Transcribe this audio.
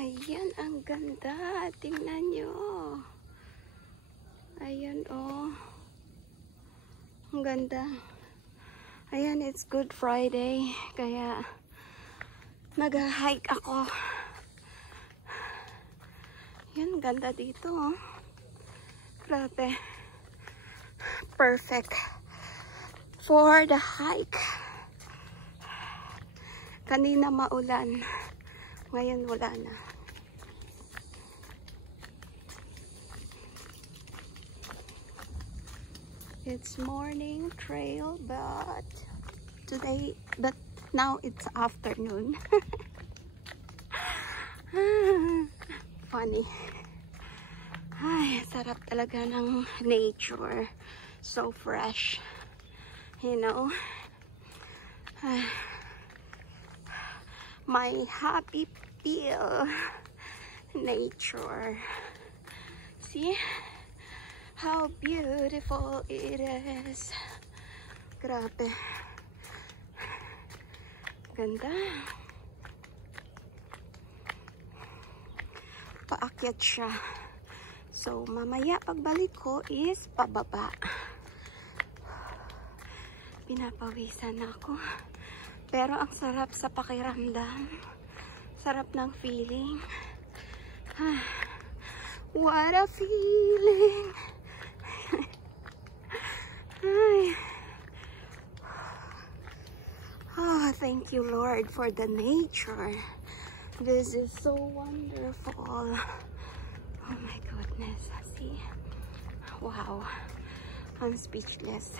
Ayan, ang ganda. Tingnan nyo. Ayan, oh. Ang ganda. Ayan, it's Good Friday. Kaya, mag-hike ako. Ayan, ganda dito, oh. Grabe. Perfect for the hike. Kanina maulan. Ngayon wala na. It's morning trail, but now it's afternoon. Funny. Ay, sarap talaga ng nature. So fresh. You know? My happy feel. Nature. See? How beautiful it is. Grabe. Ganda. Paakyat siya. So, mamaya pagbalik ko is pababa. Pinapawisan ako. Pero ang sarap sa pakiramdam. Sarap ng feeling. What a feeling. Oh, thank you, Lord, for the nature. This is so wonderful. Oh my goodness. See? Wow. I'm speechless.